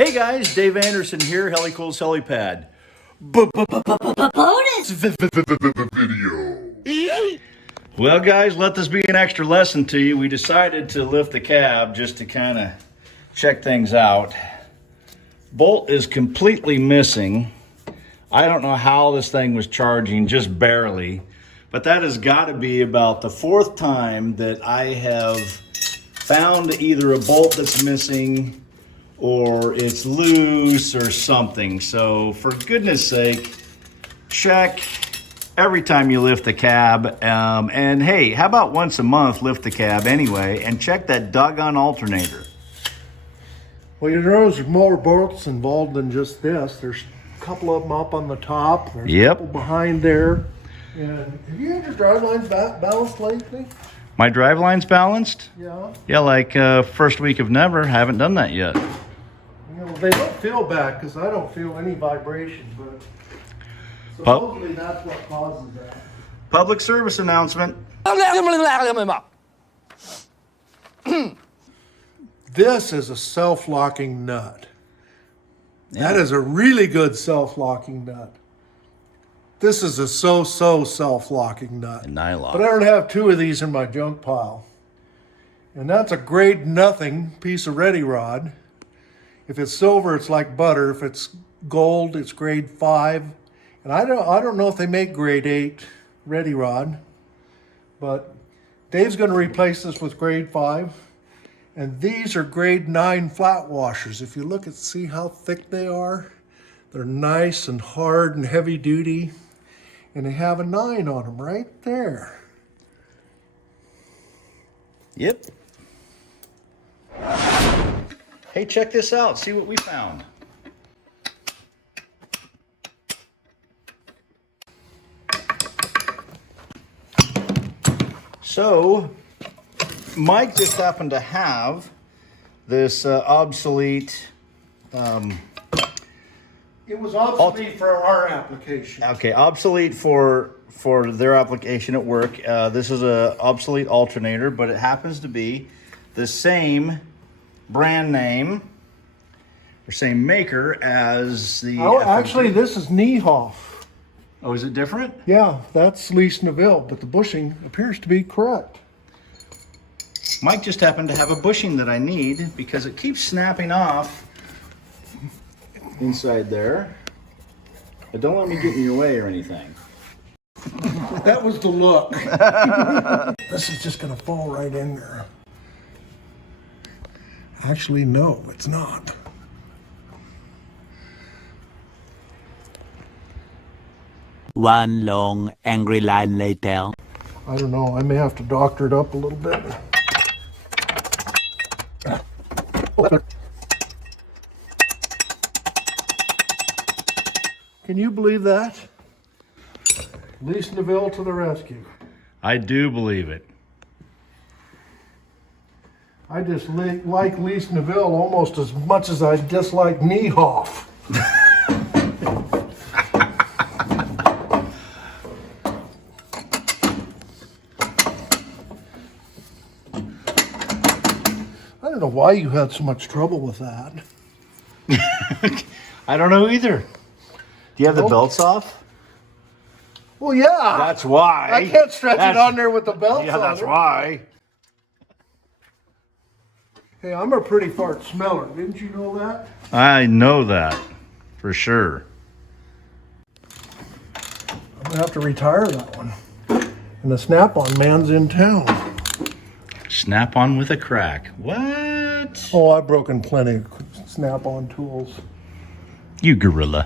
Hey guys, Dave Anderson here, Helicool's Helipad. Bonus video. Well guys, let this be an extra lesson to you. We decided to lift the cab just to kind of check things out. Bolt is completely missing. I don't know how this thing was charging, just barely. But that has got to be about the fourth time that I have found either a bolt that's missing or it's loose or something. So for goodness sake, check every time you lift the cab. And hey, how about once a month lift the cab anyway and check that doggone alternator. Well, you know, there's more bolts involved than just this. There's a couple of them up on the top. There's a couple behind there. And have you had your drive lines balanced lately? My drive line's balanced? Yeah. Yeah, like first week of never. Haven't done that yet. You know, they don't feel bad because I don't feel any vibration, but supposedly that's what causes that. Public service announcement. This is a self-locking nut. That is a really good self-locking nut. This is a so-so self-locking nut. Nylon. But I don't have two of these in my junk pile. And that's a grade nothing piece of ready rod. If it's silver, it's like butter. If it's gold, it's grade 5. And I don't know if they make grade 8 ready rod. But Dave's going to replace this with grade 5. And these are grade 9 flat washers. If you look and see how thick they are, they're nice and hard and heavy duty. And they have a 9 on them right there. Yep. Hey, check this out. See what we found. So, Mike just happened to have this obsolete... It was obsolete for our application. Okay, obsolete for their application at work. This is a obsolete alternator, but it happens to be the same brand name or same maker as the... Oh, FMTV. actually, this is Niehoff. Oh, is it different? Yeah, that's Lease Neville, but the bushing appears to be correct. Mike just happened to have a bushing that I need because it keeps snapping off inside there. But don't let me get in your way or anything. That was the look. This is just going to fall right in there. Actually, no, it's not. One long, angry line later. I don't know. I may have to doctor it up a little bit. Can you believe that? Lease Neville to the rescue. I do believe it. I just like Lease Neville almost as much as I dislike Niehoff. I don't know why you had so much trouble with that. I don't know either. Do you have the belts off? Well, yeah. That's why. I can't stretch it on there with the belts on. Yeah, that's it. why. Hey, I'm a pretty fart smeller. Didn't you know that? I know that for sure. I'm going to have to retire that one. And the Snap-on man's in town. Snap-on with a crack. What? Oh, I've broken plenty of Snap-on tools. You gorilla.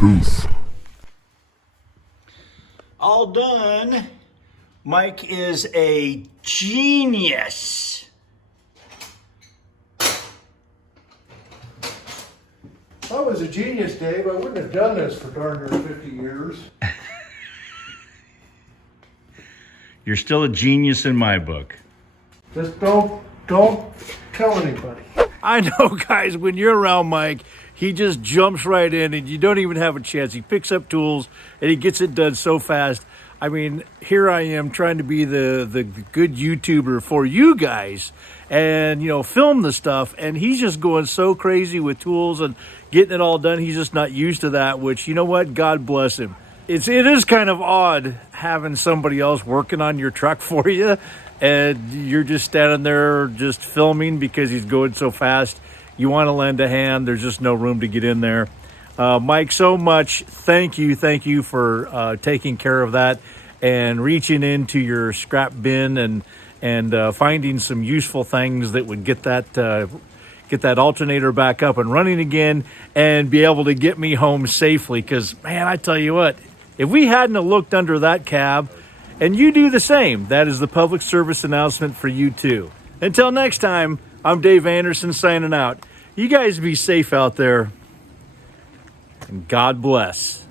Peace. All done. Mike is a genius. If I was a genius, Dave, I wouldn't have done this for darn near 50 years. You're still a genius in my book. Just don't tell anybody. I know, guys, when you're around Mike, he just jumps right in and you don't even have a chance. He picks up tools and he gets it done so fast. I mean, here I am trying to be the good YouTuber for you guys and, film the stuff. And he's just going so crazy with tools and getting it all done. He's just not used to that, which, you know what? God bless him. It is kind of odd having somebody else working on your truck for you. And you're just standing there just filming because he's going so fast. You want to lend a hand. There's just no room to get in there. Mike, so much. Thank you for taking care of that and reaching into your scrap bin and finding some useful things that would get that alternator back up and running again and be able to get me home safely. Because, man, I tell you what, if we hadn't have looked under that cab, and you do the same, that is the public service announcement for you too. Until next time, I'm Dave Anderson signing out. You guys be safe out there. And God bless.